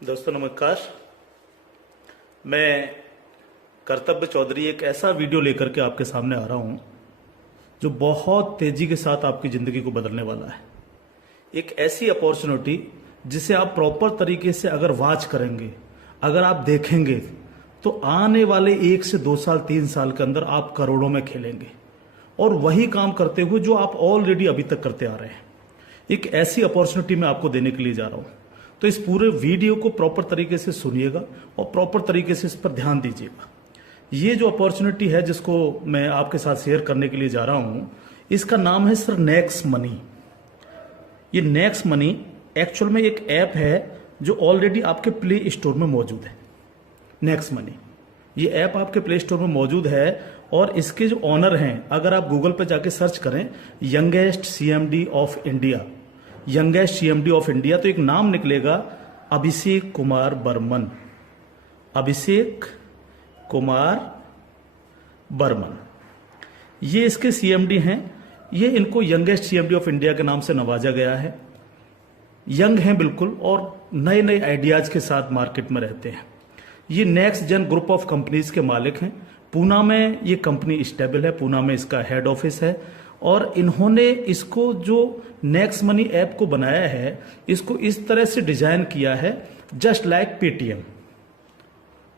दोस्तों नमस्कार। मैं कर्तव्य चौधरी एक ऐसा वीडियो लेकर के आपके सामने आ रहा हूं जो बहुत तेजी के साथ आपकी जिंदगी को बदलने वाला है। एक ऐसी अपॉर्चुनिटी जिसे आप प्रॉपर तरीके से अगर वॉच करेंगे, अगर आप देखेंगे तो आने वाले 1 से 2 साल 3 साल के अंदर आप करोड़ों में खेलेंगे और वही काम करते हुए जो आप ऑलरेडी अभी तक करते आ रहे हैं। एक ऐसी अपॉर्चुनिटी मैं आपको देने के लिए जा रहा हूं, तो इस पूरे वीडियो को प्रॉपर तरीके से सुनिएगा और प्रॉपर तरीके से इस पर ध्यान दीजिएगा। ये जो अपॉर्चुनिटी है जिसको मैं आपके साथ शेयर करने के लिए जा रहा हूं, इसका नाम है सर नेक्स्ट मनी। ये नेक्स्ट मनी एक्चुअल में एक ऐप है जो ऑलरेडी आपके प्ले स्टोर में मौजूद है। नेक्स्ट मनी ये ऐप आपके प्ले स्टोर में मौजूद है और इसके जो ऑनर हैं, अगर आप गूगल पे जाके सर्च करें youngest CMD of India, youngest CMD of India, तो एक नाम निकलेगा अभिषेक कुमार बर्मन। अभिषेक कुमार बर्मन ये इसके सीएमडी हैं। ये इनको यंगेस्ट सीएमडी ऑफ इंडिया के नाम से नवाजा गया है। यंग हैं बिल्कुल और नए नए आइडियाज के साथ मार्केट में रहते हैं। ये next gen group of companies के मालिक हैं। पूना में ये कंपनी स्टेबल है, पूना में इसका हेड ऑफिस है और इन्होंने इसको जो नेक्स्ट मनी ऐप को बनाया है, इसको इस तरह से डिजाइन किया है जस्ट लाइक पेटीएम।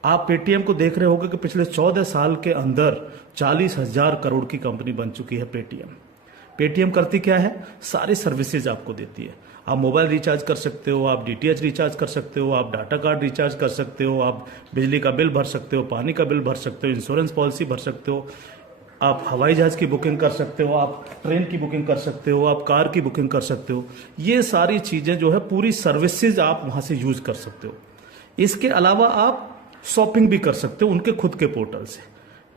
आप पेटीएम को देख रहे होंगे कि पिछले 14 साल के अंदर 40,000 करोड़ की कंपनी बन चुकी है पेटीएम। पेटीएम करती क्या है? सारी सर्विसेज आपको देती है। आप मोबाइल रिचार्ज कर सकते हो, आप डीटीएच रिचार्ज कर सकते हो, आप डाटा कार्ड रिचार्ज कर सकते हो, आप बिजली का बिल भर सकते हो, पानी का बिल भर सकते हो, इंश्योरेंस पॉलिसी भर सकते हो, आप हवाई जहाज की बुकिंग कर सकते हो, आप ट्रेन की बुकिंग कर सकते हो, आप कार की बुकिंग कर सकते हो। ये सारी चीजें जो है पूरी सर्विसेज आप वहां से यूज कर सकते हो। इसके अलावा आप शॉपिंग भी कर सकते हो उनके खुद के पोर्टल से,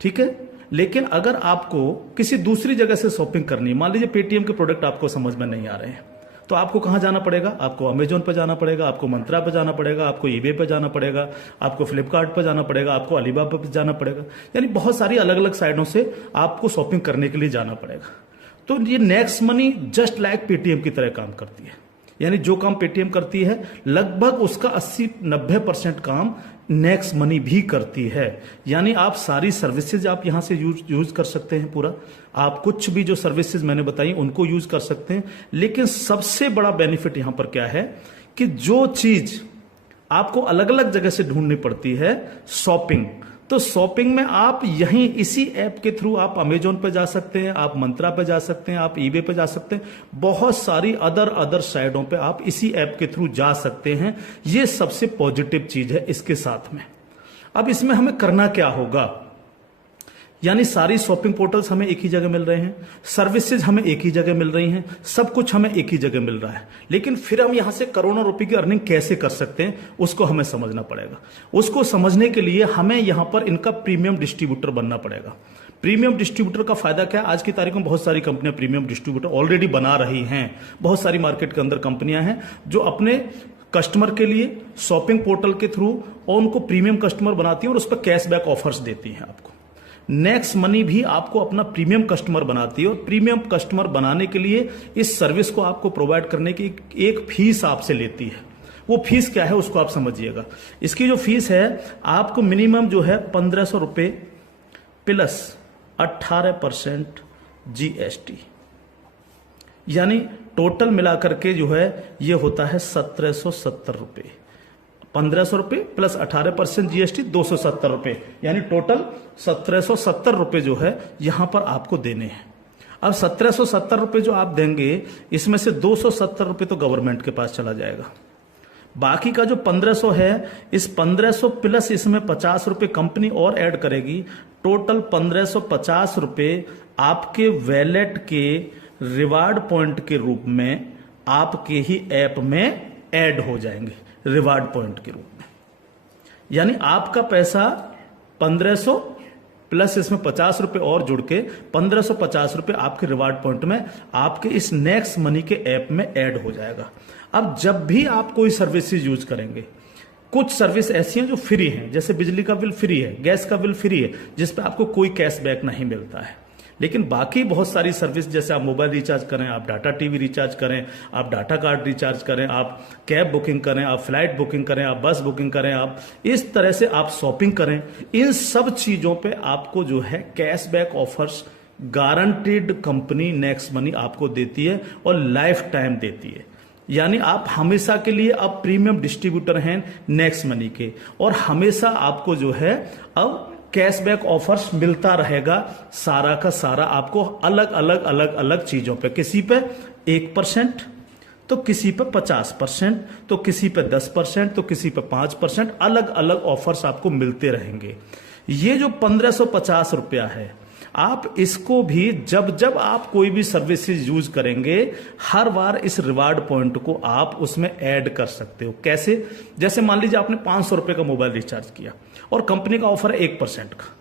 ठीक है। लेकिन अगर आपको किसी दूसरी जगह से शॉपिंग करनी है, मान लीजिए पेटीएम के प्रोडक्ट आपको समझ में नहीं आ रहे हैं, तो आपको कहां जाना पड़ेगा? आपको अमेजोन पे जाना पड़ेगा, आपको मंत्रा पे जाना पड़ेगा, आपको ईबे पे जाना पड़ेगा, आपको फ्लिपकार्ट पे जाना पड़ेगा, आपको अलीबाबा पे जाना पड़ेगा। यानी बहुत सारी अलग अलग साइडों से आपको शॉपिंग करने के लिए जाना पड़ेगा। तो ये next money just like Paytm की तरह काम करती है। यानी जो काम पेटीएम करती है लगभग उसका 80-90% काम नेक्स्ट मनी भी करती है। यानी आप सारी सर्विसेज आप यहां से यूज कर सकते हैं। पूरा आप कुछ भी जो सर्विसेज मैंने बताई उनको यूज कर सकते हैं। लेकिन सबसे बड़ा बेनिफिट यहां पर क्या है कि जो चीज आपको अलग अलग जगह से ढूंढनी पड़ती है, शॉपिंग, तो शॉपिंग में आप यहीं इसी ऐप के थ्रू आप अमेजोन पे जा सकते हैं, आप मंत्रा पे जा सकते हैं, आप ईबे पे जा सकते हैं, बहुत सारी अदर साइडों पे आप इसी ऐप के थ्रू जा सकते हैं। ये सबसे पॉजिटिव चीज है इसके साथ में। अब इसमें हमें करना क्या होगा? यानी सारी शॉपिंग पोर्टल्स हमें एक ही जगह मिल रहे हैं, सर्विसेज हमें एक ही जगह मिल रही हैं, सब कुछ हमें एक ही जगह मिल रहा है। लेकिन फिर हम यहां से करोड़ों रुपए की अर्निंग कैसे कर सकते हैं उसको हमें समझना पड़ेगा। उसको समझने के लिए हमें यहां पर इनका प्रीमियम डिस्ट्रीब्यूटर बनना पड़ेगा। प्रीमियम डिस्ट्रीब्यूटर का फायदा क्या है? आज की तारीख में बहुत सारी कंपनियां प्रीमियम डिस्ट्रीब्यूटर ऑलरेडी बना रही हैं। बहुत सारी मार्केट के अंदर कंपनियां हैं जो अपने कस्टमर के लिए शॉपिंग पोर्टल के थ्रू और उनको प्रीमियम कस्टमर बनाती हैं और उस पर कैशबैक ऑफर्स देती हैं आपको। नेक्स्ट मनी भी आपको अपना प्रीमियम कस्टमर बनाती है और प्रीमियम कस्टमर बनाने के लिए इस सर्विस को आपको प्रोवाइड करने की एक फीस आपसे लेती है। वो फीस क्या है उसको आप समझिएगा। इसकी जो फीस है आपको मिनिमम जो है 1,500 रुपए प्लस 18% जीएसटी, यानी टोटल मिलाकर के जो है ये होता है 1,770 रुपए। 1,500 रुपए प्लस 18% जीएसटी 270 रुपए, यानी टोटल 1,770 रुपए जो है यहां पर आपको देने हैं। अब 1,770 रुपए जो आप देंगे, इसमें से 270 रुपए तो गवर्नमेंट के पास चला जाएगा। बाकी का जो 1,500 है, इस 1,500 प्लस इसमें 50 रुपए कंपनी और ऐड करेगी। टोटल 1,550 रुपए आपके वैलेट के रिवार्ड पॉइंट के रूप में आपके ही ऐप में ऐड हो जाएंगे, रिवार्ड पॉइंट के रूप में। यानी आपका पैसा 1,500 प्लस इसमें 50 रुपए और जुड़ के 1,550 रुपए आपके रिवार्ड पॉइंट में आपके इस नेक्स्ट मनी के ऐप में ऐड हो जाएगा। अब जब भी आप कोई सर्विसेज यूज करेंगे, कुछ सर्विस ऐसी हैं जो फ्री हैं, जैसे बिजली का बिल फ्री है, गैस का बिल फ्री है, जिस पे आपको कोई कैशबैक नहीं मिलता है। लेकिन बाकी बहुत सारी सर्विस, जैसे आप मोबाइल रिचार्ज करें, आप डाटा टीवी रिचार्ज करें, आप डाटा कार्ड रिचार्ज करें, आप कैब बुकिंग करें, आप फ्लाइट बुकिंग करें, आप बस बुकिंग करें, आप इस तरह से आप शॉपिंग करें, इन सब चीजों पे आपको जो है cashback offers guaranteed company next money आपको देती है और लाइफ टाइम देती है। यानी आप हमेशा के लिए अब प्रीमियम डिस्ट्रीब्यूटर हैं नेक्स्ट मनी के, और हमेशा आपको जो है अब कैशबैक ऑफर्स मिलता रहेगा सारा का सारा आपको अलग अलग चीजों पे। किसी पे 1%, तो किसी पे 50%, तो किसी पे 10%, तो किसी पे 5%, अलग अलग ऑफर्स आपको मिलते रहेंगे। ये जो 1550 रुपया है, आप इसको भी जब जब आप कोई भी सर्विसेज यूज करेंगे, हर बार इस रिवार्ड पॉइंट को आप उसमें ऐड कर सकते हो। कैसे? जैसे मान लीजिए आपने 500 रुपए का मोबाइल रिचार्ज किया और कंपनी का ऑफर है 1% का,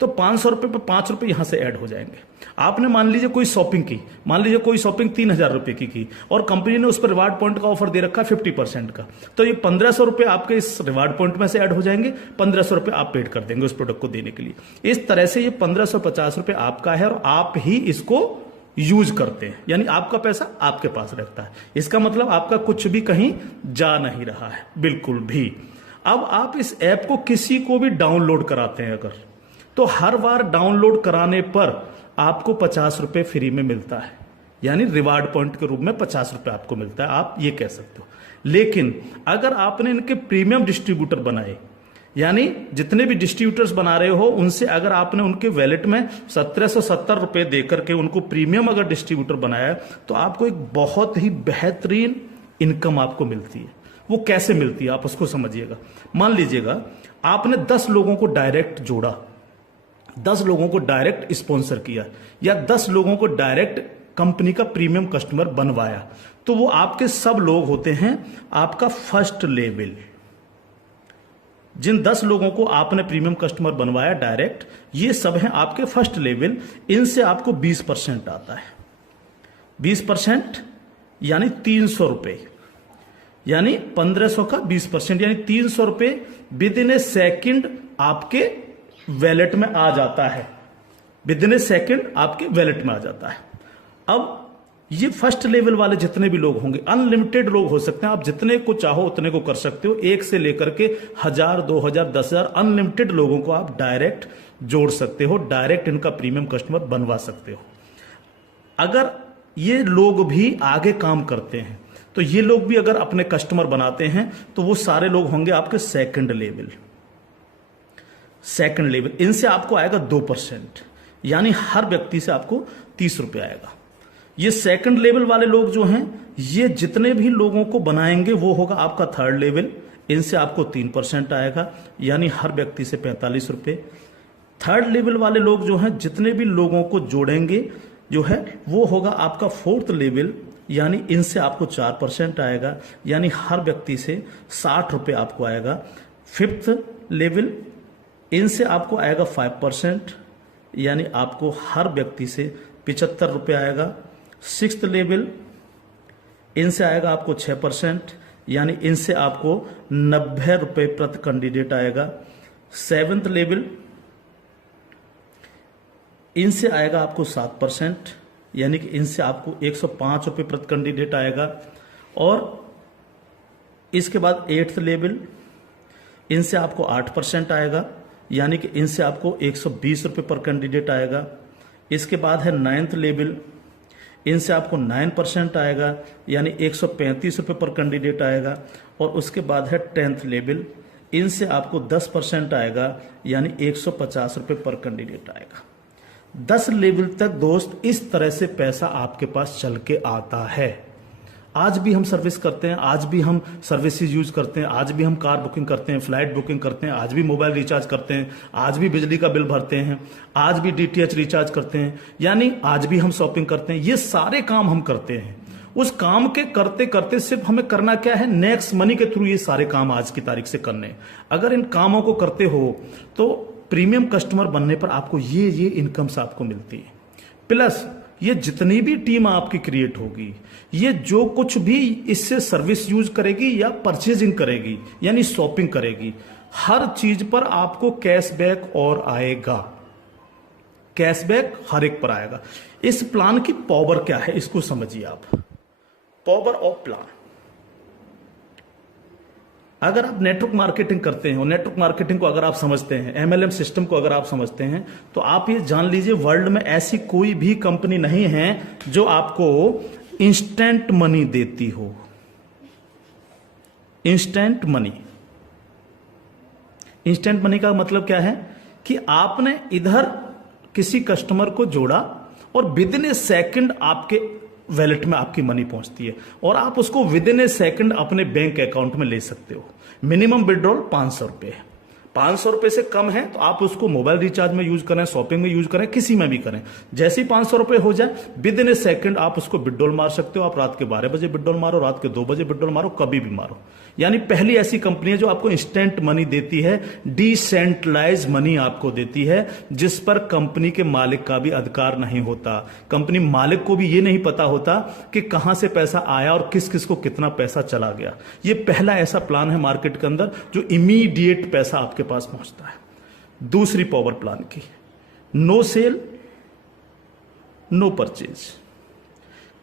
तो 500 रुपए पे 5 रुपए यहां से ऐड हो जाएंगे। आपने मान लीजिए कोई शॉपिंग की, मान लीजिए कोई शॉपिंग 3000 रुपए की और कंपनी ने उस पर रिवार्ड पॉइंट का ऑफर दे रखा है 50% का, तो ये 1500 रुपए आपके इस रिवार्ड पॉइंट में से ऐड हो जाएंगे, 1500 रुपए आप पेड कर देंगे उस प्रोडक्ट को देने के लिए। इस तरह से ये 1550 रुपए आपका है और आप ही इसको यूज करते हैं, यानी आपका पैसा आपके पास रहता है। इसका मतलब आपका कुछ भी कहीं जा नहीं रहा है, बिल्कुल भी। अब आप इस ऐप को किसी को भी डाउनलोड कराते हैं अगर, तो हर बार डाउनलोड कराने पर आपको 50 रुपए फ्री में मिलता है, यानी रिवार्ड पॉइंट के रूप में 50 रुपए आपको मिलता है, आप ये कह सकते हो। लेकिन अगर आपने इनके प्रीमियम डिस्ट्रीब्यूटर बनाए, यानी जितने भी डिस्ट्रीब्यूटर्स बना रहे हो उनसे अगर आपने उनके वैलेट में 1770 रुपए देकर के उनको प्रीमियम अगर डिस्ट्रीब्यूटर बनाया, तो आपको एक बहुत ही बेहतरीन इनकम आपको मिलती है। वो कैसे मिलती है आप उसको समझिएगा। मान लीजिएगा आपने 10 लोगों को डायरेक्ट जोड़ा, 10 लोगों को डायरेक्ट स्पॉन्सर किया, या 10 लोगों को डायरेक्ट कंपनी का प्रीमियम कस्टमर बनवाया, तो वो आपके सब लोग होते हैं आपका फर्स्ट लेवल। जिन 10 लोगों को आपने प्रीमियम कस्टमर बनवाया डायरेक्ट, ये सब हैं आपके फर्स्ट लेवल। इनसे आपको 20% आता है। 20% यानी 300 रुपए, यानी 1500 का 20%, यानी 300 रुपए विद इन ए सेकेंड आपके वैलेट में आ जाता है। विद इन ए सेकेंड आपके वैलेट में आ जाता है। अब ये फर्स्ट लेवल वाले जितने भी लोग होंगे, अनलिमिटेड लोग हो सकते हैं, आप जितने को चाहो उतने को कर सकते हो, 1 से लेकर के 1000, 2000, 10,000 अनलिमिटेड लोगों को आप डायरेक्ट जोड़ सकते हो, डायरेक्ट इनका प्रीमियम कस्टमर बनवा सकते हो। अगर ये लोग भी आगे काम करते हैं, तो ये लोग भी अगर अपने कस्टमर बनाते हैं, तो वो सारे लोग होंगे आपके सेकंड लेवल। सेकंड लेवल, इनसे आपको आएगा 2%, यानी हर व्यक्ति से आपको 30 रुपए आएगा। ये सेकंड लेवल वाले लोग जो हैं, ये जितने भी लोगों को बनाएंगे वो होगा आपका थर्ड लेवल। इनसे आपको 3% आएगा, यानी हर व्यक्ति से 45 रुपए। थर्ड लेवल वाले लोग जो हैं, जितने भी लोगों को जोड़ेंगे जो है, वो होगा आपका फोर्थ लेवल, यानी इनसे आपको 4% आएगा, यानी हर व्यक्ति से 60 रुपए आपको आएगा। फिफ्थ लेवल, इनसे आपको आएगा 5%, यानी आपको हर व्यक्ति से 75 रुपए आएगा। सिक्स्थ लेवल, इनसे आएगा आपको 6%, यानी इनसे आपको 90 रुपए प्रति कैंडिडेट आएगा। सेवेंथ लेवल, इनसे आएगा आपको 7%, यानी कि इनसे आपको 105 रुपए प्रति कैंडिडेट आएगा। और इसके बाद 8th लेवल, इनसे आपको 8% आएगा, यानी कि इनसे आपको 120 रुपए पर कैंडिडेट आएगा। इसके बाद है 9th लेवल, इनसे आपको 9% आएगा, यानी 135 रुपए पर कैंडिडेट आएगा। और उसके बाद है 10th लेवल, इनसे आपको 10% आएगा, यानी 150 रुपए पर कैंडिडेट आएगा। 10 लेवल तक दोस्त इस तरह से पैसा आपके पास चल के आता है। आज भी हम सर्विस करते हैं, आज भी हम सर्विसेज यूज करते हैं, आज भी हम कार बुकिंग करते हैं, फ्लाइट बुकिंग करते हैं, आज भी मोबाइल रिचार्ज करते हैं, आज भी बिजली का बिल भरते हैं, आज भी डीटीएच रिचार्ज करते हैं, यानी आज भी हम शॉपिंग करते हैं। ये सारे काम हम करते हैं। उस काम के करते करते सिर्फ हमें करना क्या है, नेक्स्ट मनी के थ्रू ये सारे काम आज की तारीख से करने। अगर इन कामों को करते हो तो प्रीमियम कस्टमर बनने पर आपको ये इनकम्स आपको मिलती है। प्लस ये जितनी भी टीम आपकी क्रिएट होगी, ये जो कुछ भी इससे सर्विस यूज करेगी या परचेजिंग करेगी, यानी शॉपिंग करेगी, हर चीज पर आपको कैशबैक और आएगा। कैशबैक हर एक पर आएगा। इस प्लान की पावर क्या है इसको समझिए आप। पावर ऑफ प्लान, अगर आप नेटवर्क मार्केटिंग करते हैं और नेटवर्क मार्केटिंग को अगर आप समझते हैं, एमएलएम सिस्टम को अगर आप समझते हैं, तो आप ये जान लीजिए वर्ल्ड में ऐसी कोई भी कंपनी नहीं है जो आपको इंस्टेंट मनी देती हो। इंस्टेंट मनी, इंस्टेंट मनी का मतलब क्या है कि आपने इधर किसी कस्टमर को जोड़ा और विद इन ए सेकंड आपके वैलेट में आपकी मनी पहुंचती है और आप उसको विद इन ए सेकंड अपने बैंक अकाउंट में ले सकते हो। मिनिमम विड्रॉल 500 रुपए है। 500 रुपए से कम है तो आप उसको मोबाइल रिचार्ज में यूज करें, शॉपिंग में यूज करें, किसी में भी करें। जैसे ही 500 रुपए हो जाए विद इन ए सेकंड आप उसको विड्रॉल मार सकते हो। आप रात के 12 बजे विड्रॉल मारो, रात के 2 बजे विड्रॉल मारो, कभी भी मारो। यानी पहली ऐसी कंपनी है जो आपको इंस्टेंट मनी देती है, डिसेंट्रलाइज मनी आपको देती है, जिस पर कंपनी के मालिक का भी अधिकार नहीं होता। कंपनी मालिक को भी ये नहीं पता होता कि कहां से पैसा आया और किस किस को कितना पैसा चला गया। ये पहला ऐसा प्लान है मार्केट के अंदर जो इमीडिएट पैसा आपके पास पहुंचता है। दूसरी पावर प्लान की, नो सेल नो परचेज।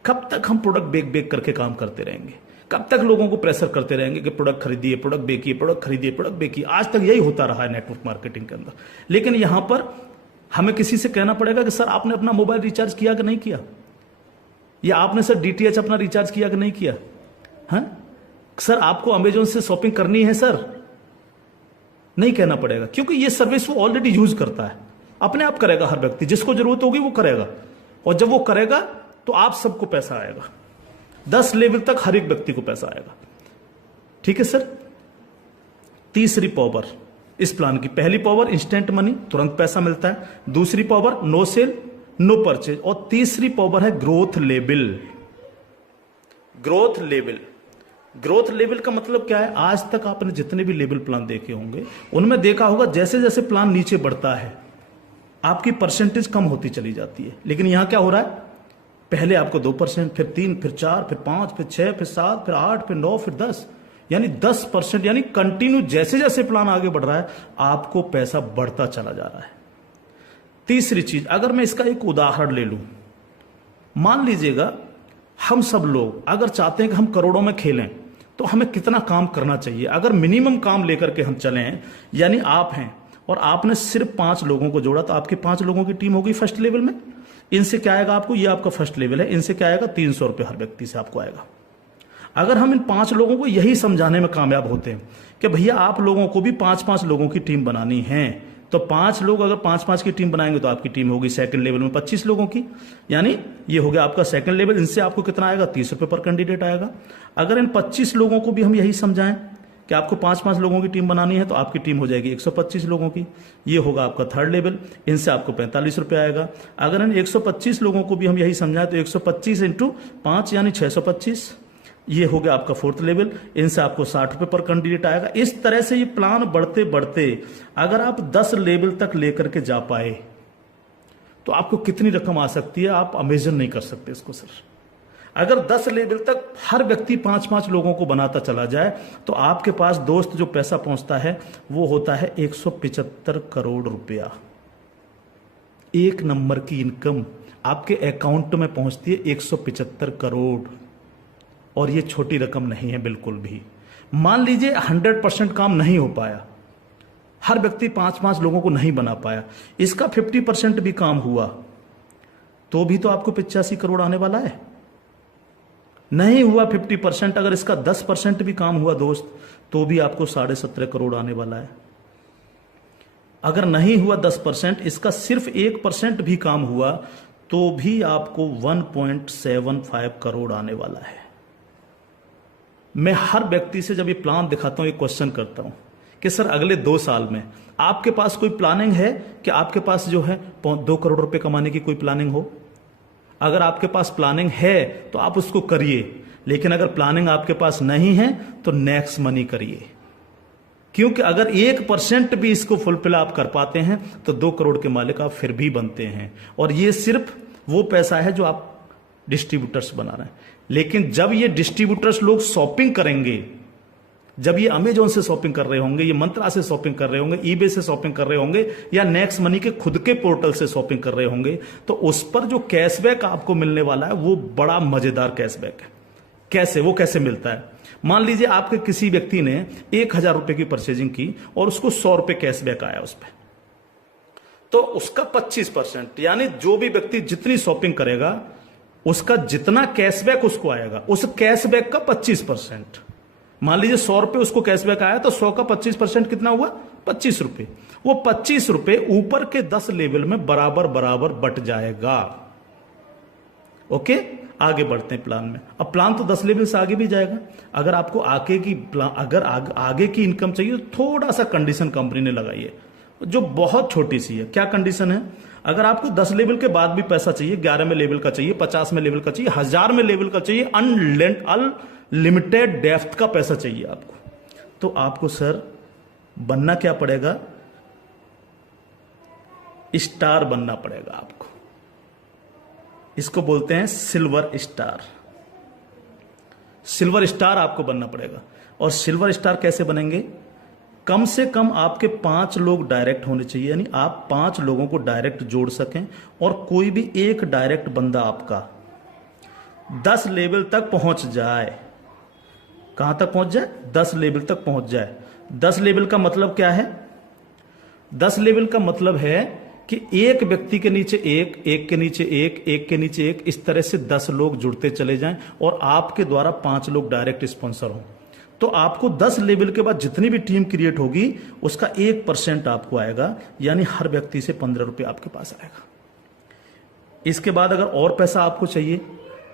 कब तक हम प्रोडक्ट बेक बेक करके काम करते रहेंगे? कब तक लोगों को प्रेशर करते रहेंगे कि प्रोडक्ट खरीदिए, प्रोडक्ट बेकिए, प्रोडक्ट खरीदिए, प्रोडक्ट बेकिए? आज तक यही होता रहा है नेटवर्क मार्केटिंग के अंदर। लेकिन यहां पर हमें किसी से कहना पड़ेगा कि सर आपने अपना मोबाइल रिचार्ज किया कि नहीं किया, या आपने सर डीटीएच अपना रिचार्ज किया कि नहीं किया, हाँ सर आपको अमेजोन से शॉपिंग करनी है सर, नहीं कहना पड़ेगा, क्योंकि ये सर्विस वो ऑलरेडी यूज करता है। अपने आप करेगा, हर व्यक्ति जिसको जरूरत होगी वो करेगा, और जब वो करेगा तो आप सबको पैसा आएगा। 10 लेवल तक हर एक व्यक्ति को पैसा आएगा। ठीक है सर। तीसरी पावर इस प्लान की, पहली पावर इंस्टेंट मनी, तुरंत पैसा मिलता है। दूसरी power no sale no purchase, और तीसरी पावर है growth level. Growth level, growth level का मतलब क्या है? आज तक आपने जितने भी लेवल प्लान देखे होंगे उनमें देखा होगा जैसे जैसे प्लान नीचे बढ़ता है आपकी परसेंटेज कम होती चली जाती है। लेकिन यहां क्या हो रहा है? पहले आपको 2%, फिर 3, फिर 4, फिर 5, फिर 6, फिर 7, फिर 8, फिर 9, फिर 10, यानी 10%, यानी कंटिन्यू जैसे जैसे प्लान आगे बढ़ रहा है आपको पैसा बढ़ता चला जा रहा है। तीसरी चीज, अगर मैं इसका एक उदाहरण ले लूं, मान लीजिएगा हम सब लोग अगर चाहते हैं कि हम करोड़ों में खेलें तो हमें कितना काम करना चाहिए? अगर मिनिमम काम लेकर के हम चलें, यानी आप हैं और आपने सिर्फ 5 लोगों को जोड़ा तो आपकी 5 लोगों की टीम होगी फर्स्ट लेवल में। इनसे क्या आएगा आपको? ये आपका फर्स्ट लेवल है, इनसे क्या आएगा? 300 रुपए हर व्यक्ति से आपको आएगा। अगर हम इन 5 लोगों को यही समझाने में कामयाब होते हैं कि भैया आप लोगों को भी 5-5 लोगों की टीम बनानी है, तो 5 लोग अगर 5-5 की टीम बनाएंगे तो आपकी टीम होगी सेकंड लेवल में 25 लोगों की, यानी ये हो गया आपका सेकंड लेवल। इनसे आपको कितना आएगा? 30 रुपए पर कैंडिडेट आएगा। अगर इन 25 लोगों को भी हम यही समझाएं कि आपको 5-5 लोगों की टीम बनानी है तो आपकी टीम हो जाएगी 125 लोगों की, ये होगा आपका थर्ड लेवल। इनसे आपको 45 रुपए आएगा। अगर इन 125 लोगों को भी हम यही समझाएं तो 125 × 5 यानी 625, ये हो गया आपका फोर्थ लेवल। इनसे आपको 60 रुपए पर कैंडिडेट आएगा। इस तरह से ये प्लान बढ़ते बढ़ते अगर आप 10 लेवल तक लेकर के जा पाए तो आपको कितनी रकम आ सकती है आप इमेजिन नहीं कर सकते इसको सर। अगर 10 लेवल तक हर व्यक्ति 5-5 लोगों को बनाता चला जाए तो आपके पास दोस्त जो पैसा पहुंचता है वो होता है 175 करोड़ रुपया। एक नंबर की इनकम आपके अकाउंट में पहुंचती है 175 करोड़, और ये छोटी रकम नहीं है बिल्कुल भी। मान लीजिए 100% काम नहीं हो पाया, हर व्यक्ति 5-5 लोगों को नहीं बना पाया, इसका 50% भी काम हुआ तो भी तो आपको 85 करोड़ आने वाला है। नहीं हुआ 50%, अगर इसका 10% भी काम हुआ दोस्त तो भी आपको 17.5 करोड़ आने वाला है। अगर नहीं हुआ 10%, इसका सिर्फ 1% भी काम हुआ तो भी आपको 1.75 करोड़ आने वाला है। मैं हर व्यक्ति से जब ये प्लान दिखाता हूं, ये क्वेश्चन करता हूं कि सर अगले 2 साल में आपके पास कोई प्लानिंग है कि आपके पास जो है 2 करोड़ रुपए कमाने की कोई प्लानिंग हो? अगर आपके पास प्लानिंग है तो आप उसको करिए, लेकिन अगर प्लानिंग आपके पास नहीं है तो नेक्स्ट मनी करिए, क्योंकि अगर 1% भी इसको फुलफिल आप कर पाते हैं तो 2 करोड़ के मालिक आप फिर भी बनते हैं। और ये सिर्फ वो पैसा है जो आप डिस्ट्रीब्यूटर्स बना रहे हैं। लेकिन जब ये डिस्ट्रीब्यूटर्स लोग शॉपिंग करेंगे, जब ये अमेजोन से शॉपिंग कर रहे होंगे, ये मंत्रा से शॉपिंग कर रहे होंगे, ईबे से शॉपिंग कर रहे होंगे, या नेक्स्ट मनी के खुद के पोर्टल से शॉपिंग कर रहे होंगे, तो उस पर जो कैशबैक आपको मिलने वाला है वो बड़ा मजेदार कैशबैक है। कैसे, वो कैसे मिलता है? मान लीजिए आपके किसी व्यक्ति ने 1,000 रुपए की परचेजिंग की और उसको 100 रुपए कैशबैक आया उस पर, तो उसका 25%, यानी जो भी व्यक्ति जितनी शॉपिंग करेगा उसका जितना कैशबैक उसको आएगा, उस कैशबैक का 25%। मान लीजिए 100 रुपए उसको कैशबैक आया, तो 100 का 25% कितना हुआ? 25 रुपए। वो 25 रुपए ऊपर के 10 लेवल में बराबर बराबर बट जाएगा। ओके, आगे बढ़ते हैं प्लान में। अब प्लान तो 10 लेवल से आगे भी जाएगा। अगर आपको आगे की इनकम चाहिए तो थोड़ा सा कंडीशन कंपनी ने लगाई है, जो बहुत छोटी सी है। क्या कंडीशन है? अगर आपको 10 लेवल के बाद भी पैसा चाहिए, 11 में लेवल का चाहिए, 50 में लेवल का चाहिए, 1000 में लेवल का चाहिए, अनलिमिटेड डेप्थ का पैसा चाहिए आपको, तो आपको सर बनना क्या पड़ेगा? स्टार बनना पड़ेगा आपको। इसको बोलते हैं सिल्वर स्टार। सिल्वर स्टार आपको बनना पड़ेगा। और सिल्वर स्टार कैसे बनेंगे? कम से कम आपके 5 लोग डायरेक्ट होने चाहिए, यानी आप 5 लोगों को डायरेक्ट जोड़ सकें, और कोई भी एक डायरेक्ट बंदा आपका 10 लेवल तक पहुंच जाए। कहां तक पहुंच जाए? 10 लेवल तक पहुंच जाए। 10 लेवल का मतलब क्या है? 10 लेवल का मतलब है कि एक व्यक्ति के नीचे एक, एक के नीचे एक, एक के नीचे एक, इस तरह से 10 लोग जुड़ते चले जाएं और आपके द्वारा 5 लोग डायरेक्ट स्पॉन्सर हों। तो आपको 10 लेवल के बाद जितनी भी टीम क्रिएट होगी उसका 1% आपको आएगा, यानी हर व्यक्ति से 15 रुपए आपके पास आएगा। इसके बाद अगर और पैसा आपको चाहिए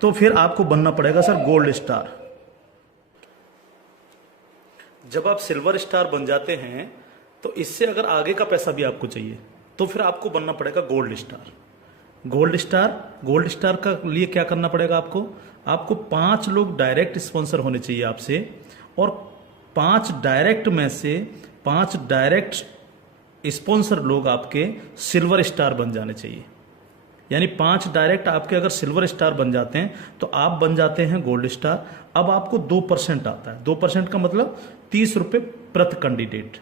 तो फिर आपको बनना पड़ेगा सर गोल्ड स्टार। जब आप सिल्वर स्टार बन जाते हैं तो इससे अगर आगे का पैसा भी आपको चाहिए तो फिर आपको बनना पड़ेगा गोल्ड स्टार। गोल्ड स्टार का लिए क्या करना पड़ेगा आपको 5 लोग डायरेक्ट स्पॉन्सर होने चाहिए आपसे, और 5 डायरेक्ट में से 5 डायरेक्ट स्पॉन्सर लोग आपके सिल्वर स्टार बन जाने चाहिए। यानी 5 डायरेक्ट आपके अगर सिल्वर स्टार बन जाते हैं तो आप बन जाते हैं गोल्ड स्टार। अब आपको 2% आता है। 2% का मतलब 30 रुपए प्रति कैंडिडेट।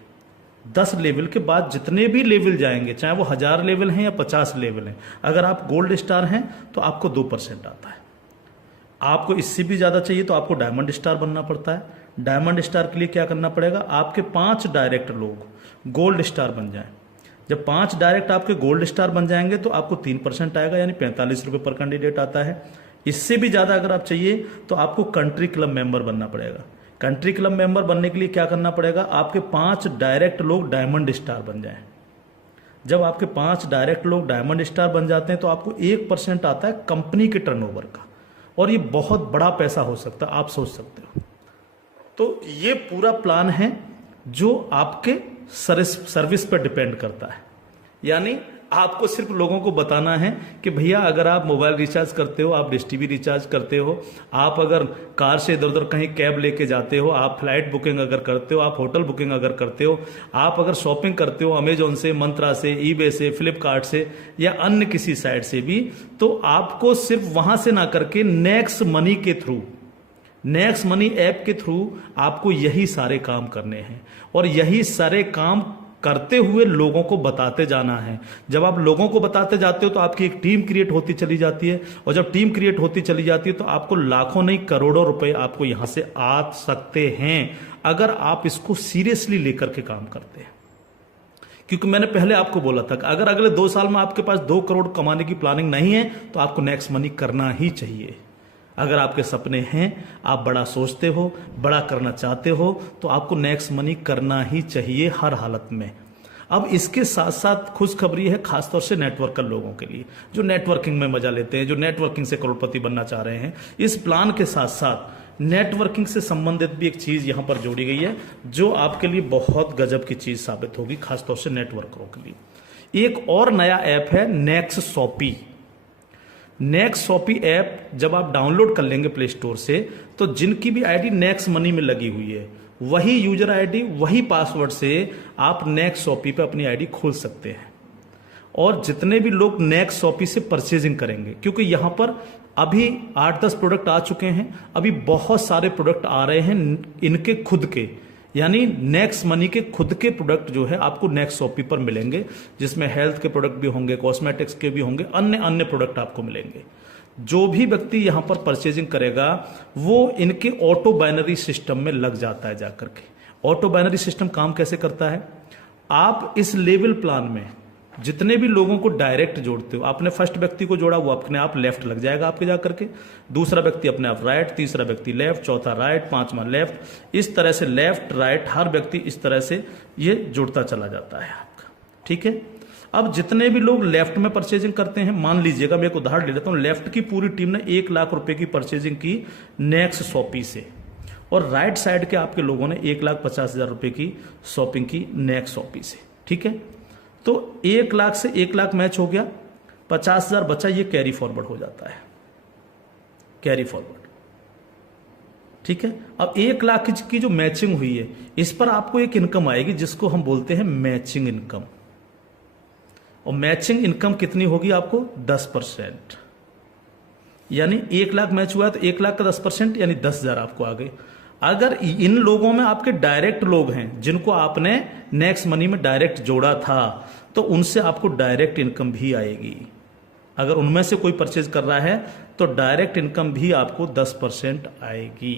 10 लेवल के बाद जितने भी लेवल जाएंगे, चाहे वो 1000 लेवल हैं या 50 लेवल हैं, अगर आप गोल्ड स्टार हैं तो आपको 2% आता है। आपको इससे भी ज्यादा चाहिए तो आपको डायमंड स्टार बनना पड़ता है। डायमंड स्टार के लिए क्या करना पड़ेगा? आपके 5 डायरेक्ट लोग गोल्ड स्टार बन जाएं। जब 5 डायरेक्ट आपके गोल्ड स्टार बन जाएंगे तो आपको 3% आएगा, यानी 45 रुपए पर कैंडिडेट आता है। इससे भी ज्यादा अगर आप चाहिए तो आपको कंट्री क्लब मेंबर बनना पड़ेगा। कंट्री क्लब मेंबर बनने के लिए क्या करना पड़ेगा? आपके 5 डायरेक्ट लोग डायमंड स्टार बन जाएं। जब आपके 5 डायरेक्ट लोग डायमंड स्टार बन जाते हैं तो आपको 1% आता है कंपनी के टर्नओवर का, और ये बहुत बड़ा पैसा हो सकता है, आप सोच सकते हो। तो ये पूरा प्लान है जो आपके सर्विस पर डिपेंड करता है। यानी आपको सिर्फ लोगों को बताना है कि भैया अगर आप मोबाइल रिचार्ज करते हो, आप डिश टीवी रिचार्ज करते हो, आप अगर कार से इधर उधर कहीं कैब लेके जाते हो, आप फ्लाइट बुकिंग अगर करते हो, आप होटल बुकिंग अगर करते हो, आप अगर शॉपिंग करते हो अमेजोन से, मंत्रा से, ईबे से, फ्लिपकार्ट से या अन्य किसी साइट से भी, तो आपको सिर्फ वहां से ना करके नेक्स्ट मनी के थ्रू, नेक्स्ट मनी ऐप के थ्रू आपको यही सारे काम करने हैं, और यही सारे काम करते हुए लोगों को बताते जाना है। जब आप लोगों को बताते जाते हो तो आपकी एक टीम क्रिएट होती चली जाती है, और जब टीम क्रिएट होती चली जाती है तो आपको लाखों नहीं करोड़ों रुपए आपको यहां से आ सकते हैं, अगर आप इसको सीरियसली लेकर के काम करते हैं। क्योंकि मैंने पहले आपको बोला था कि अगर अगले 2 साल में आपके पास 2 करोड़ कमाने की प्लानिंग नहीं है तो आपको नेक्स्ट मनी करना ही चाहिए। अगर आपके सपने हैं, आप बड़ा सोचते हो, बड़ा करना चाहते हो, तो आपको नेक्स्ट मनी करना ही चाहिए हर हालत में। अब इसके साथ साथ खुशखबरी है खासतौर से नेटवर्कर लोगों के लिए, जो नेटवर्किंग में मजा लेते हैं, जो नेटवर्किंग से करोड़पति बनना चाह रहे हैं। इस प्लान के साथ साथ नेटवर्किंग से संबंधित भी एक चीज यहां पर जोड़ी गई है जो आपके लिए बहुत गजब की चीज साबित होगी, खासतौर से नेटवर्करों के लिए। एक और नया ऐप है next Shopee. Next Shopee app जब आप डाउनलोड कर लेंगे प्ले स्टोर से, तो जिनकी भी आईडी नेक्स्ट मनी में लगी हुई है, वही यूजर आईडी, वही पासवर्ड से आप नेक्स्ट शॉपी पे अपनी आईडी खोल सकते हैं। और जितने भी लोग नेक्स्ट शॉपी से परचेजिंग करेंगे, क्योंकि यहां पर अभी 8-10 प्रोडक्ट आ चुके हैं, अभी बहुत सारे प्रोडक्ट आ रहे हैं इनके खुद के, यानी नेक्स्ट मनी के खुद के प्रोडक्ट जो है आपको नेक्स्ट शॉपी पर मिलेंगे, जिसमें हेल्थ के प्रोडक्ट भी होंगे, कॉस्मेटिक्स के भी होंगे, अन्य अन्य प्रोडक्ट आपको मिलेंगे। जो भी व्यक्ति यहां पर परचेजिंग करेगा वो इनके ऑटो बाइनरी सिस्टम में लग जाता है जाकर के। ऑटो बाइनरी सिस्टम काम कैसे करता है? आप इस लेवल प्लान में जितने भी लोगों को डायरेक्ट जोड़ते हो, आपने फर्स्ट व्यक्ति को जोड़ा, वो अपने आप लेफ्ट लग जाएगा आपके जाकर के, दूसरा व्यक्ति अपने आप राइट, तीसरा व्यक्ति लेफ्ट, चौथा राइट, पांचवा लेफ्ट, इस तरह से लेफ्ट राइट हर व्यक्ति इस तरह से ये जुड़ता चला जाता है आपका। ठीक है, अब जितने भी लोग लेफ्ट में परचेजिंग करते हैं, मान लीजिएगा मैं एक उदाहरण ले लेता हूं, लेफ्ट की पूरी टीम ने 1 लाख रुपए की परचेजिंग की नेक्स्ट शॉपी से, और राइट साइड के आपके लोगों ने 1,50,000 रुपए की शॉपिंग की नेक्स्ट शॉपी से। ठीक है, तो 1 लाख से 1 लाख मैच हो गया, 50,000 बचा, ये कैरी फॉरवर्ड हो जाता है, कैरी फॉरवर्ड। ठीक है, अब 1 लाख की जो मैचिंग हुई है, इस पर आपको एक इनकम आएगी जिसको हम बोलते हैं मैचिंग इनकम। और मैचिंग इनकम कितनी होगी आपको? 10%। यानी 1 लाख मैच हुआ है तो 1 लाख का 10% यानी 10,000 आपको आ गए। अगर इन लोगों में आपके डायरेक्ट लोग हैं जिनको आपने नेक्स्ट मनी में डायरेक्ट जोड़ा था, तो उनसे आपको डायरेक्ट इनकम भी आएगी। अगर उनमें से कोई परचेज कर रहा है तो डायरेक्ट इनकम भी आपको 10% आएगी।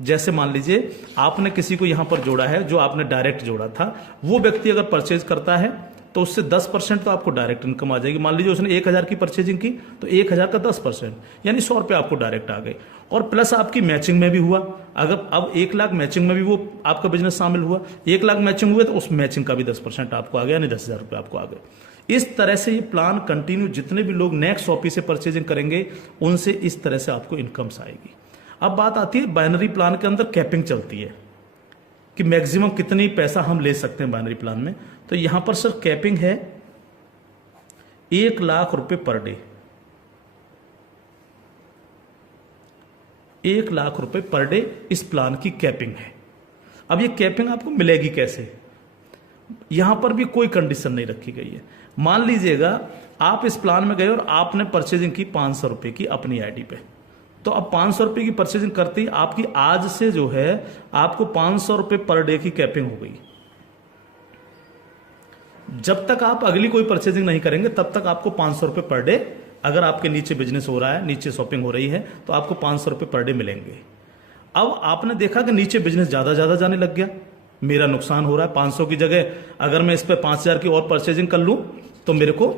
जैसे मान लीजिए आपने किसी को यहां पर जोड़ा है, जो आपने डायरेक्ट जोड़ा था, वो व्यक्ति अगर परचेज करता है तो उससे 10% तो आपको डायरेक्ट इनकम आ जाएगी। मान लीजिए उसने 1,000 की परचेजिंग की तो 1,000 का 10% यानी 100 रुपये आपको डायरेक्ट आ गए, और प्लस आपकी मैचिंग में भी हुआ। अगर अब 1 लाख मैचिंग में भी वो आपका बिजनेस शामिल हुआ, 1 लाख मैचिंग हुए तो उस मैचिंग का भी 10% आपको आ गया, यानी 10,000 रुपये आपको आ गए। इस तरह से ये प्लान कंटिन्यू, जितने भी लोग नेक्स्ट शॉपी से परचेजिंग करेंगे उनसे इस तरह से आपको इनकम्स आएगी। अब बात आती है बाइनरी प्लान के अंदर कैपिंग चलती है कि मैक्सिमम कितनी पैसा हम ले सकते हैं बाइनरी प्लान में। तो यहां पर सर कैपिंग है 1 लाख रुपए पर डे, 1 लाख रुपए पर डे इस प्लान की कैपिंग है। अब ये कैपिंग आपको मिलेगी कैसे? यहां पर भी कोई कंडीशन नहीं रखी गई है। मान लीजिएगा आप इस प्लान में गए और आपने परचेजिंग की 500 रुपए की अपनी आईडी पे, तो अब 500 रुपए की परचेजिंग करते ही आपकी आज से जो है आपको 500 रुपए पर डे की कैपिंग हो गई। जब तक आप अगली कोई परचेजिंग नहीं करेंगे तब तक आपको 500 रुपए पर डे, अगर आपके नीचे बिजनेस हो रहा है, नीचे शॉपिंग हो रही है, तो आपको 500 रुपए पर डे मिलेंगे। अब आपने देखा कि नीचे बिजनेस ज्यादा जाने लग गया, मेरा नुकसान हो रहा है, 500 की जगह अगर मैं इस पर 5,000 की और परचेजिंग कर लूं तो मेरे को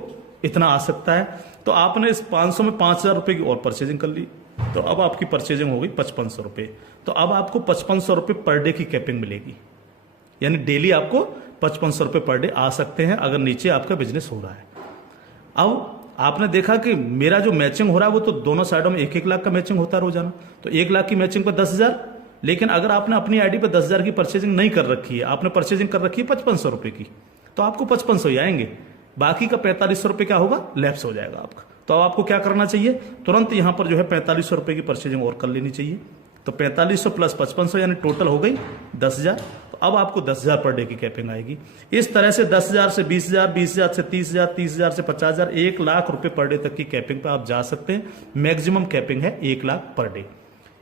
इतना आ सकता है। तो आपने इस 500 में 5,000 रुपए की और परचेजिंग कर ली, तो अब आपकी परचेजिंग हो गई 5500 रुपए। तो अब आपको 5500 रुपए पर डे की कैपिंग मिलेगी, यानी डेली आपको 5500 रुपए पर डे आ सकते हैं अगर नीचे आपका बिजनेस हो रहा है। अब आपने देखा कि मेरा जो मैचिंग हो रहा है वो तो दोनों साइडों में 1-1 लाख का मैचिंग होता है रोजाना, तो 1 लाख की मैचिंग पर 10,000। लेकिन अगर आपने अपनी आईडी पर 10,000 की परचेजिंग नहीं कर रखी है, आपने परचेजिंग कर रखी है 5500 रुपए की, तो आपको 5500 ही आएंगे, बाकी का 4500 रुपए क्या होगा? लैप्स हो जाएगा आपका। तो अब आपको क्या करना चाहिए? तुरंत यहां पर जो है 4500 रुपए की परचेजिंग और कर लेनी चाहिए। तो 4500 प्लस 5500 यानी टोटल हो गई 10,000। तो अब आपको 10,000 पर डे की कैपिंग आएगी। इस तरह से 10,000 से 20,000, 20,000 से 30,000, 30,000 से 50,000, 1 लाख रुपए पर डे तक की कैपिंग पे आप जा सकते हैं। मैक्सिमम कैपिंग है 1 लाख पर डे।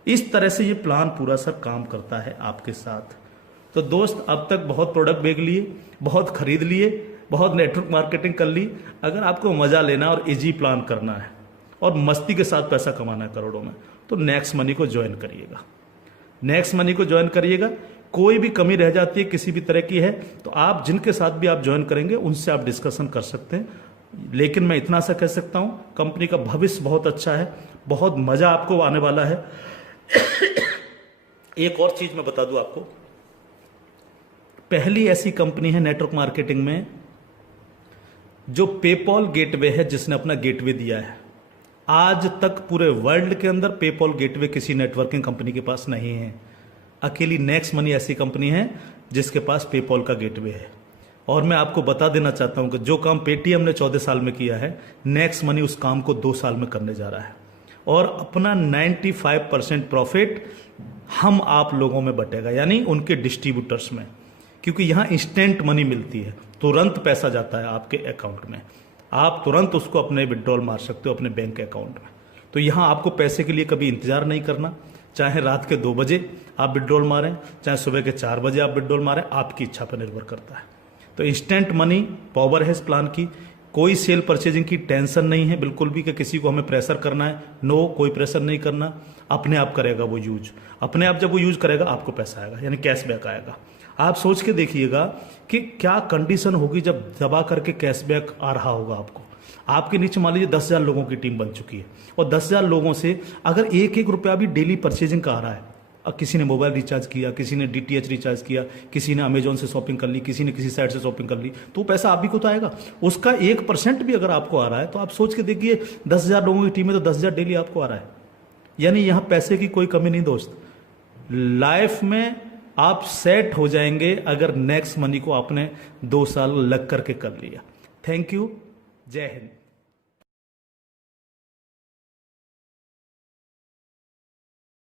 इस तरह से ये प्लान पूरा सर काम करता है आपके साथ। तो दोस्त, अब तक बहुत प्रोडक्ट बेच लिए, बहुत खरीद लिए, बहुत नेटवर्क मार्केटिंग कर ली। अगर आपको मजा लेना और इजी प्लान करना है और मस्ती के साथ पैसा कमाना है करोड़ों में, तो नेक्स्ट मनी को ज्वाइन करिएगा। नेक्स्ट मनी को ज्वाइन करिएगा। कोई भी कमी रह जाती है किसी भी तरह की है तो आप जिनके साथ भी आप ज्वाइन करेंगे उनसे आप डिस्कशन कर सकते हैं। लेकिन मैं इतना सा कह सकता हूं, कंपनी का भविष्य बहुत अच्छा है, बहुत मजा आपको आने वाला है। एक और चीज मैं बता दूं आपको, पहली ऐसी कंपनी है नेटवर्क मार्केटिंग में जो पेपॉल गेटवे है, जिसने अपना गेटवे दिया है। आज तक पूरे वर्ल्ड के अंदर पेपॉल गेटवे किसी नेटवर्किंग कंपनी के पास नहीं है। अकेली नेक्स्ट मनी ऐसी कंपनी है जिसके पास पेपॉल का गेटवे है। और मैं आपको बता देना चाहता हूं कि जो काम पेटीएम ने 14 साल में किया है, नेक्स्ट मनी उस काम को 2 साल में करने जा रहा है। और अपना 95% प्रॉफिट हम आप लोगों में बटेगा, यानी उनके डिस्ट्रीब्यूटर्स में, क्योंकि यहां इंस्टेंट मनी मिलती है, तुरंत पैसा जाता है आपके अकाउंट में, आप तुरंत उसको अपने विड्रॉल मार सकते हो अपने बैंक अकाउंट में। तो यहां आपको पैसे के लिए कभी इंतजार नहीं करना। चाहे रात के 2 बजे आप विड्रॉल मारें, चाहे सुबह के 4 बजे आप विड्रॉल मारें, आपकी इच्छा पर निर्भर करता है। तो इंस्टेंट मनी पावर है इस प्लान की। कोई सेल परचेजिंग की टेंशन नहीं है बिल्कुल भी कि किसी को हमें प्रेशर करना है। नो, कोई प्रेशर नहीं करना, अपने आप करेगा वो यूज। अपने आप जब वो यूज करेगा आपको पैसा आएगा, यानी कैशबैक आएगा। आप सोच के देखिएगा कि क्या कंडीशन होगी जब दबा करके कैशबैक आ रहा होगा आपको। आपके नीचे मान लीजिए 10,000 लोगों की टीम बन चुकी है और 10,000 लोगों से अगर 1-1 रुपया भी डेली परचेजिंग का आ रहा है, अब किसी ने मोबाइल रिचार्ज किया, किसी ने DTH रिचार्ज किया, किसी ने अमेजोन से शॉपिंग कर ली, किसी ने किसी साइट से शॉपिंग कर ली, तो पैसा आप भी को तो आएगा। उसका 1% भी अगर आपको आ रहा है तो आप सोच के देखिए 10,000 लोगों की टीम में तो 10,000 डेली आपको आ रहा है। यानी यहां पैसे की कोई कमी नहीं दोस्त। लाइफ में आप सेट हो जाएंगे अगर नेक्स्ट मनी को आपने 2 साल लग करके कर लिया। थैंक यू, जय हिंद।